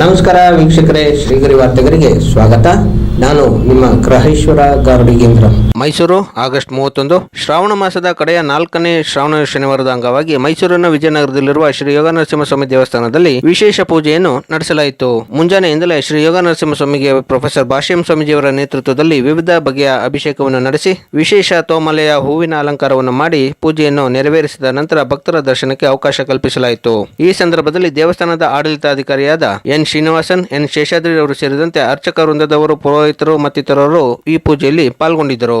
ನಮಸ್ಕಾರ ವೀಕ್ಷಕರೇ, ಶ್ರೀಗರಿ ವಾರ್ತೆಗರಿಗೆ ಸ್ವಾಗತ. ನಾನು ನಿಮ್ಮ ಗ್ರಹೇಶ್ವರ ಗಾರ್ಡಿಗೇಂದ್ರ ಮೈಸೂರು ಆಗಸ್ಟ್ ಮೂವತ್ತೊಂದು, ಶ್ರಾವಣ ಮಾಸದ ಕಡೆಯ ನಾಲ್ಕನೇ ಶ್ರಾವಣ ಶನಿವಾರದ ಅಂಗವಾಗಿ ಮೈಸೂರಿನ ವಿಜಯನಗರದಲ್ಲಿರುವ ಶ್ರೀ ಯೋಗ ನರಸಿಂಹಸ್ವಾಮಿ ದೇವಸ್ಥಾನದಲ್ಲಿ ವಿಶೇಷ ಪೂಜೆಯನ್ನು ನಡೆಸಲಾಯಿತು. ಮುಂಜಾನೆಯಿಂದಲೇ ಶ್ರೀ ಯೋಗ ನರಸಿಂಹಸ್ವಾಮಿಗೆ ಪ್ರೊಫೆಸರ್ ಭಾಷ್ಯಂ ಸ್ವಾಮೀಜಿಯವರ ನೇತೃತ್ವದಲ್ಲಿ ವಿವಿಧ ಬಗೆಯ ಅಭಿಷೇಕವನ್ನು ನಡೆಸಿ, ವಿಶೇಷ ತೋಮಲೆಯ ಹೂವಿನ ಅಲಂಕಾರವನ್ನು ಮಾಡಿ ಪೂಜೆಯನ್ನು ನೆರವೇರಿಸಿದ ನಂತರ ಭಕ್ತರ ದರ್ಶನಕ್ಕೆ ಅವಕಾಶ ಕಲ್ಪಿಸಲಾಯಿತು. ಈ ಸಂದರ್ಭದಲ್ಲಿ ದೇವಸ್ಥಾನದ ಆಡಳಿತಾಧಿಕಾರಿಯಾದ ಎನ್. ಶ್ರೀನಿವಾಸನ್ ಎನ್ ಶೇಷಾದ್ರಿ ಅವರು ಸೇರಿದಂತೆ ಅರ್ಚಕ ವೃಂದದವರು ಪುರೋಹಿತರು ಮತ್ತಿತರರು ಈ ಪೂಜೆಯಲ್ಲಿ ಪಾಲ್ಗೊಂಡಿದ್ದರು.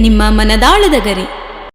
ನಿಮ್ಮ ಮನದಾಳದ ಗರಿ.